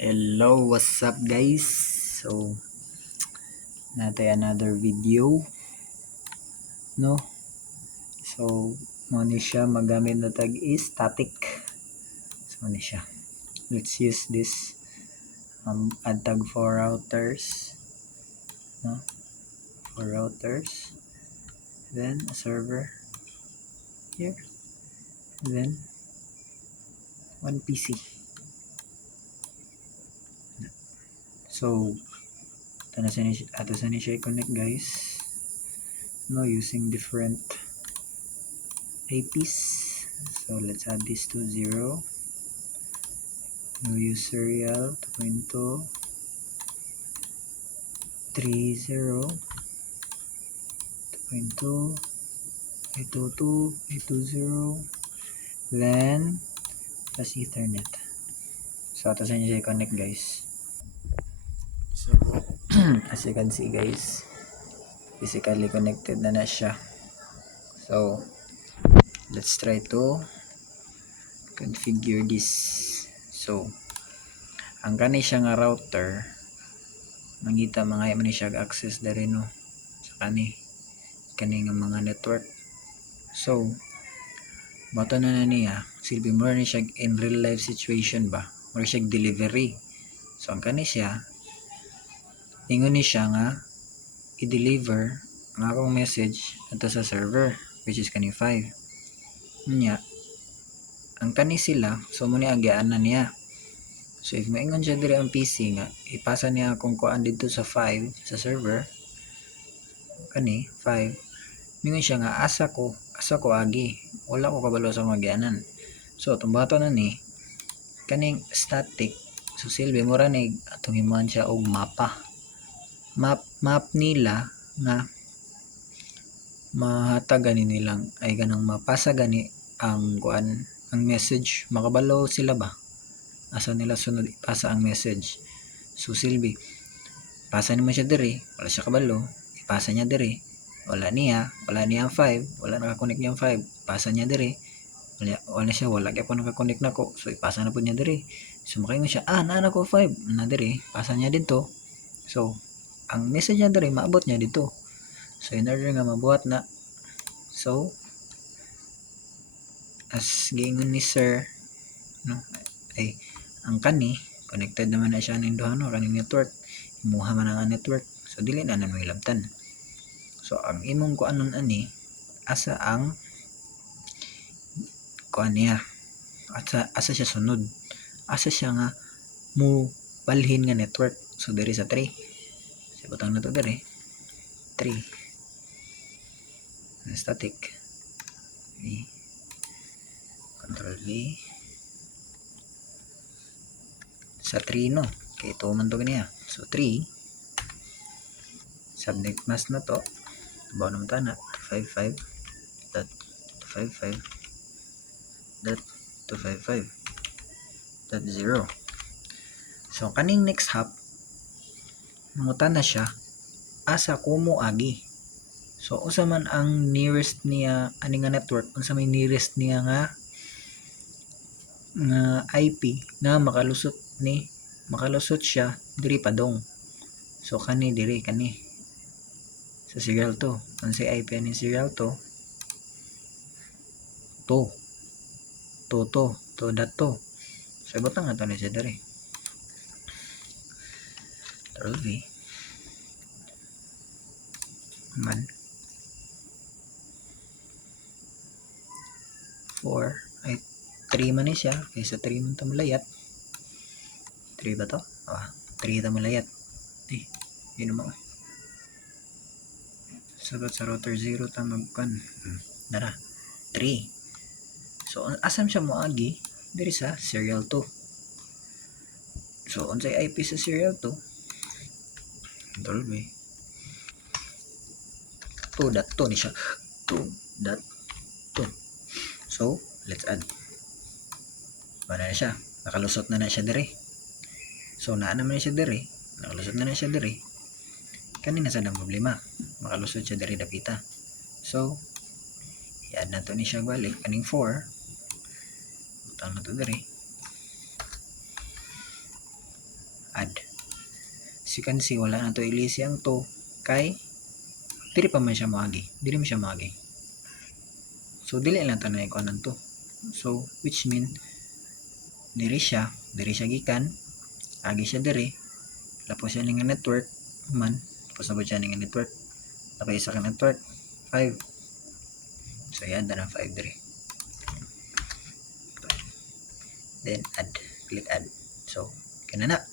Hello, what's up guys? So, natay another video, no? So, mo ni siya magamit na tag is static. So, ni siya. Let's use this add tag for routers, no? For routers. Then a server here. Then one PC. So, ato sa ni siya connect guys. No, using different IPs. So, let's add this to 0. New user serial 2.2 30 2.2 802 820 then plus ethernet. So ito sa inyo siya connect guys. So as you can see guys, physically connected na siya. So let's try to configure this. So ang kani siya nga router, mangita mga man siya access dari no sa kani nga mga network. So bato na niya silbi mo na siya in real life situation ba, or siya delivery. So ang kani siya ingon ni siya nga i-deliver ang akong message ato sa server, which is kani 5 niya. Ang kani sila, so muna agyaan na niya. So if maingon siya dire ang PC nga ipasa niya akong kuan dito sa 5 sa server kani 5, mingon siya nga asa ko agi, wala ko kabalo sa magyanan. So tumbato na ni kaning static. So silbi mo ra ni atong himuan siya og map nila nga mahatagan nilang ay ganang mapasa gani ang kuan ang message, makabalo sila ba asa nila sunod ipasa ang message. So silbi pasa naman siya diri, wala siya kabalo, ipasa niya diri, wala niya ang 5, wala nakakonek niya ang 5, pasa niya diri, wala siya, wala kaya po nakakonek nako, so ipasa na po niya diri. So makaingon siya, naa ko 5 na diri, pasa niya dito. So ang message niya diri maabot niya dito. So in order nga mabuhat na, so as giingon ni sir, no, ay ang kani connected naman na siya ning duha no kaning network, imuha man ang network, so dili na namo ilabtan. So ang imong kuanon ani asa ang kuan niya, asa siya sunod, asa siya nga mo balhin nga network. So diri sa 3, so butang na to diri 3 static, okay. Control V sa 3 no, kay ito man to ganiya. So 3 subnet mask na to, bawa naman ta na 255.255.255.0. so kaning next hop mangutan na siya asa kumo agi. So usa man ang nearest niya ani nga network, unsa may nearest niya nga IP na makalusot siya diri padong. So kani diri kani sa serial 2, ang say IP ni serial 2 2.2. So ibutang na to na siya diri. Control V man 4 ay 3 man ni siya, kaysa 3 man ta malayat. 3 ba to? 3 ta malayat. Yun mo. Sabat sa router 0 ta magkan. Dara 3. So asam siya moagi diri sa serial 2. So unsay IP sa serial 2? Control V 2.2 ni siya. 2.2. So let's add. Wala na siya. Nakalusot na siya diri. So naa naman siya diri. Nakalusot na siya diri. Kanina sa dang problema. Makalusot siya diri dapita. So i-add na to ni siya balik kaning 4. Butang na to diri. As you can see, wala na to ilisi ang to. Kay, dili pa man siya maagi. Dili man siya maagi. So, dili lang tanay ko anan to. So, which mean, diri siya gikan, agi siya diri, lapos siya nga network, man, tapos na ba siya nga network, tapos isa ka network, 5. So, yan na 5 diri. Then, add. Click add. So, kinana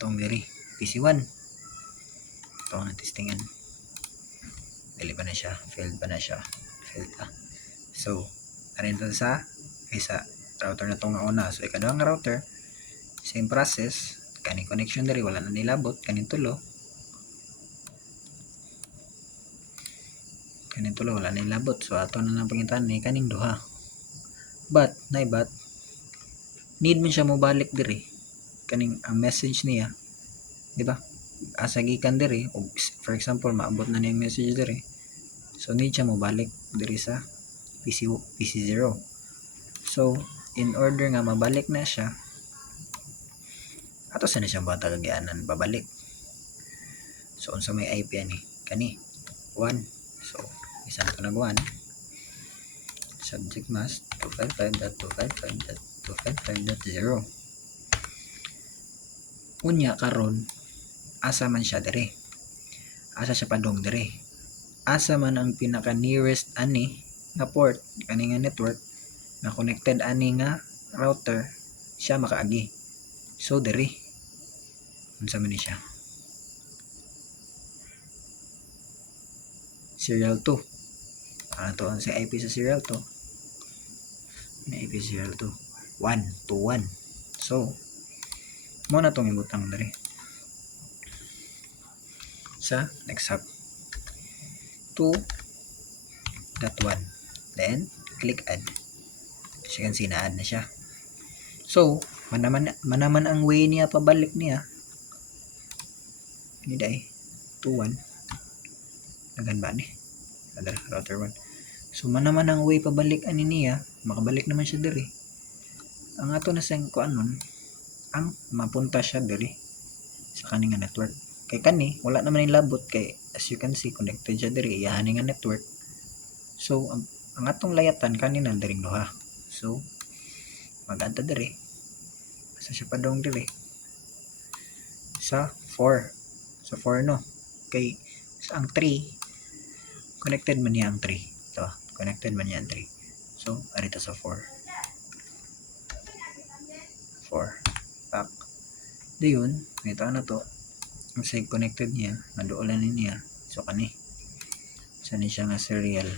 tong diri. PC1. Ito ang testingan. Dili pa na siya. Failed pa na siya. Failed pa. So, arin to sa isa router na itong una. So, ikaduhang router, same process. Kaning connection diri, wala na nilabot. Kaning tulo, wala na nilabot. So, ato na lang pangitan ni kaning duha. But, need man siya mo balik diri. Kaning ang message niya, di ba? Asa gikan diri, o for example, maabot na niya yung message diri. So, need siya mo balik diri sa PC0. So, in order nga mabalik na siya, ato sa na siyang bata kagyanan babalik. So, unsa may IP ani? Kani 1. So, isa na to nag 1. Subject mask 255.255.255.0. Unya karon, asa man siya diri? Asa siya padong diri? Asa man ang pinaka nearest ani nga port kani nga network na connected ani nga router, siya makaagi. So diri. Unsa man ni siya? Serial 2. Ato ang sa IP sa serial 2. May IP serial 2. 1 to 1. So, mo na itong ibutang dali sa next hub 2.1, then click add. As you can see, na-add na siya. So, manaman ang way niya pabalik niya ini day 2.1 nagan ba ni router 1. So, manaman ang way pabalik ani niya, makabalik naman siya diri. Ang ato na sang kuan nun, ang mapunta siya diri sa kaning network. Kay kani wala naman yung labot, kay as you can see connected siya diri iyahan nga network. So ang atong layatan kanina diring duha. So mag-add diri sa siya padong diri sa 4. Sa 4 no. Kay sa ang 3 connected man niya ang 3. Ito, connected man niya ang 3. So arito sa 4 back. Dayon, ito na to. Ang side connected niya, naduulan niya. So, kani. Saan siya nga serial.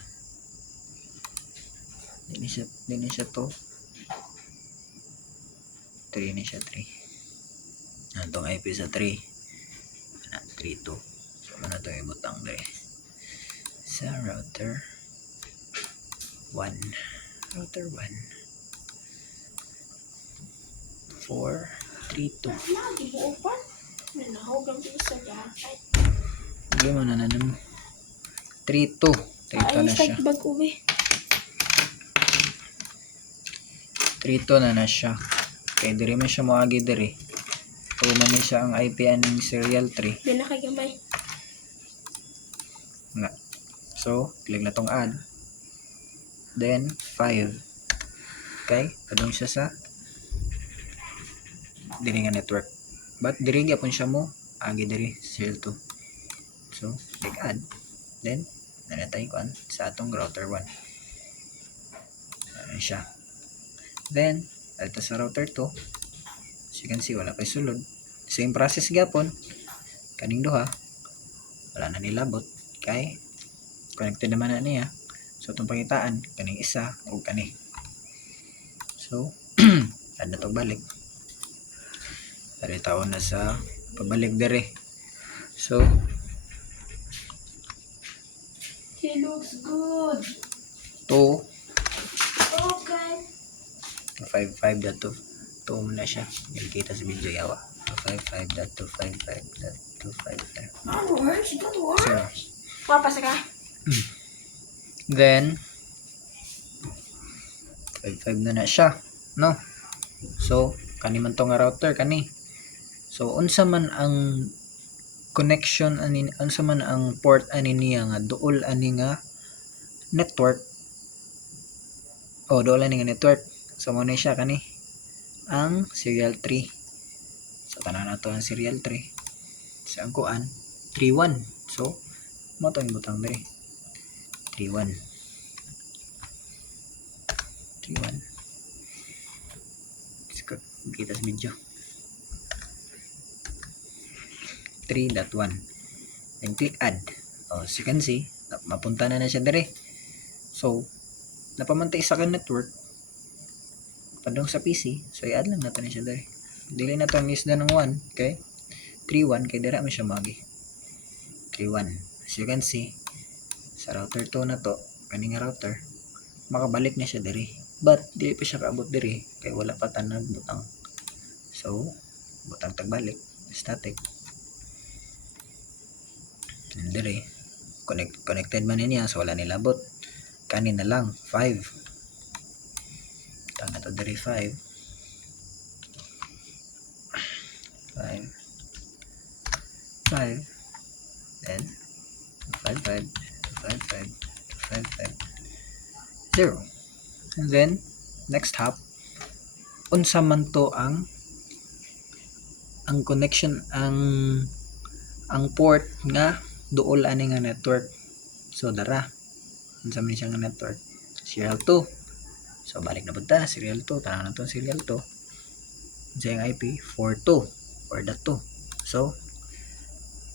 Dini siya to. 3 ni siya 3. Itong IP sa 3. 3.2. So, ano itong ibutang dahil. Sa router 1. Router 1. 4.3.2. Hindi mo na naman. 3.2. 3.2 na siya. 3.2 na siya. Kaya diri man siya moagi diri. Kung man siya ang IP aning serial 3. Di na kagamay. Nga. So, click na tong add. Then, 5. Okay? Padong siya sa diri nga network. But diri gyapon siya mo agi diri serial 2. So, click add. Then, nanatay ko sa atong router 1. Ayan siya. Then, alta sa router 2. As you can see, wala kay sulod. Same process gyapon. Kaning duha, wala na nilabot. Kay, connected naman na niya. So, itong pangitaan, kaning isa o kani. So, add na to balik. Dari taon na sa pabalik dere. So, He looks good. 2. Okay. 255.2 na siya. Kita sa video yawa. 255.255.255. That works. That works. So, Papasa ka? then 55 na siya, no? So, kani man tong router kani So unsa man ang connection ani, unsa man ang port ani niya nga duol ani nga network, o duol ani nga network, so mo na siya kani ang serial 3. So tanan nato ang serial 3 sa ang kuan 31. So mo to ang butang diri 31 31 kita sa video 3.1, then click add. So you can see mapunta na siya dire. So napamantay sa kan network padung sa PC, so i-add lang nato na siya dire. Dili na to miss na ng 1 kay 3.1 kay dira man siya magi 3.1. As you can see sa router 2 na to, kaning router makabalik na siya dire, but dili pa siya kaabot dire kay wala pa tanag butang. So butang tagbalik static dire connected man niya, so wala nilabot kanin na lang 5. Tama to dire 5 then 5 0. And then next hop, unsa man to ang connection, ang port nga duol ani nga network. So dara unsa man siya nga network, serial 2. So balik na punta serial 2, tanan na to serial 2 sa yung IP 42 4.2. So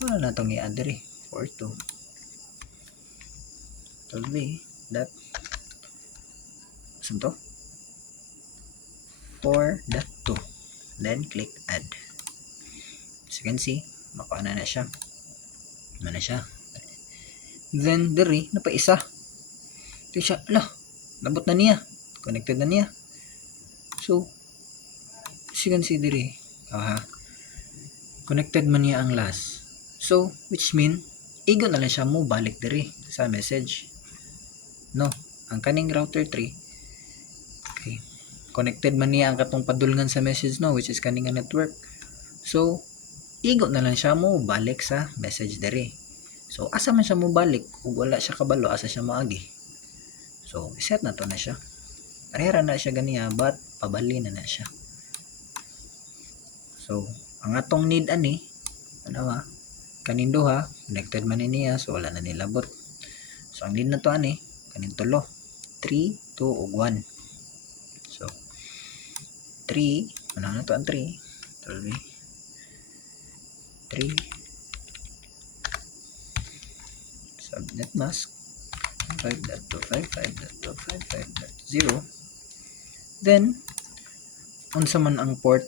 wala na itong i-add diri 42. So be that saan to 4.2, then click add. As you can see makuha na siya, then diri napaisa ito siya, nabot na niya, connected na niya. So as you can see diri connected man niya ang last. So which mean igo na lang siya mo balik diri sa message, no? Ang kaning router 3 okay, connected man niya ang katong padulngan sa message, no, which is kaning network. So igo na lang siya mo balik sa message diri. So asa man siya mo balik ug wala siya kabalo asa siya maagi. So set na to na siya, parehara na siya ganiya, but pabali na siya. So ang atong need ani kanin duha connected man niya, so wala na nilabot. So ang need na to ani kanin tulo 3, 2 ug 1. So 3 na to ang 3 subnet mask 5.255.255.0. then unsa man ang port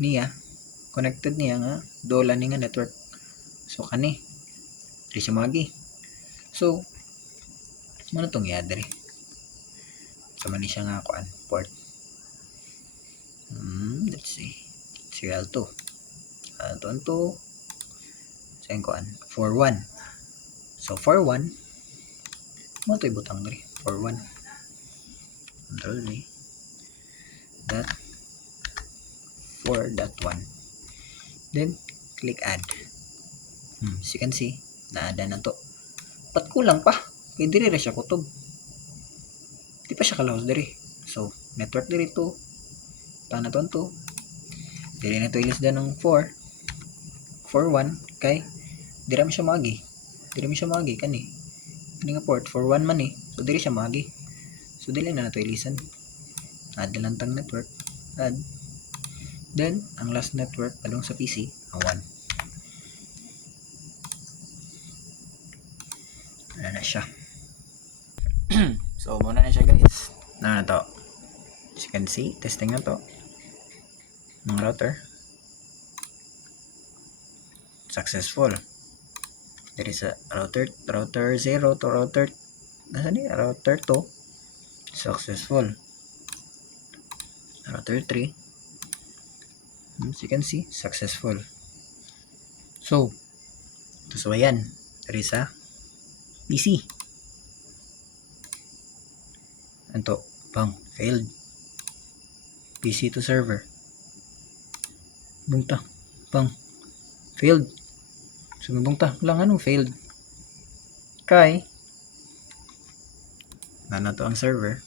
niya connected niya nga dola ni nga network, so kani di siya magi. So ano tong i-add diri, so man ni siya nga kuan port let's see serial 2 to sa kuan 41. So 41 mo to ibutang diri 41 control V dot 4.1, then click add. As you can see naada na to, pat kulang pa kay diri ra siya kutob, di pa siya kalaos diri. So network diri to tana to diri na to ilis da ng 4.1 kay diri man siya magi kani nga port 4.1 man so diri siya magi, so dili na nato ilisan, add lang tang network add, then ang last network padung sa PC ang 1 na siya. So muna na siya guys, na to as you can see testing na to ng router successful. There is a router 0 to router router 2 successful. Router 3 as you can see successful. So so ayan, there is a PC anto bang failed PC to server. Bungta. Pang. Failed. Sumibungta lang ano, failed. Kay na to ang server.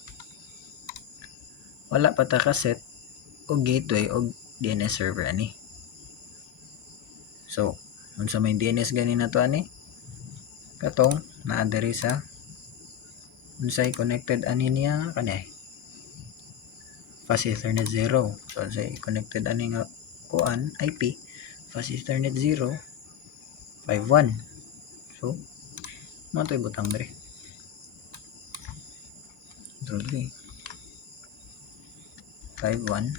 Wala pa ta ka-set og gateway og DNS server ani. So, unsa may DNS gani na to ani? Katong naa diri sa unsay connected ani niya kanay. Fast Ethernet 0. So, unsay connected ani nga kuan IP Fast Ethernet 0 51. So, mo to ibutang diri. Control V. 51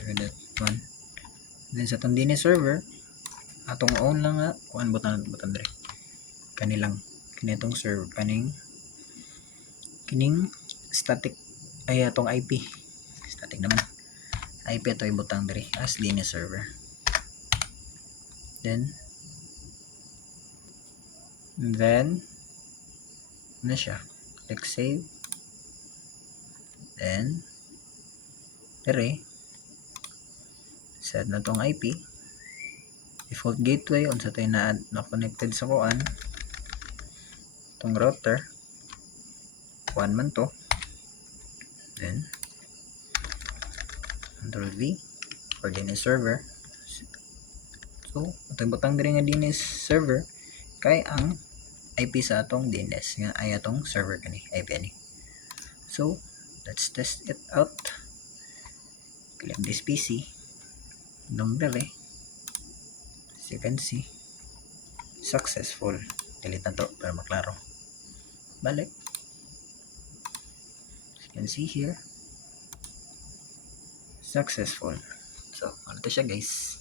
0.1. Then sa tong DNS server atong own lang nga kuan butang diri. Kanilang kinitong server kining static ay atong IP. Static naman. IP to ibutang diri as DNS server. Then na siya. Click save. Then dire set na tong IP. Default gateway unsa tay na connected sa kuan. Tong router. Kuan man to. Then Control V for DNS server. So, atong butang diri nga DNS server kay ang IP sa atong DNS nga ay atong server kani IP ani. So, let's test it out. Click this PC. Dong dali. As you can see, successful. Delete na to para maklaro. Balik. As you can see here, successful. So, ano to siya guys.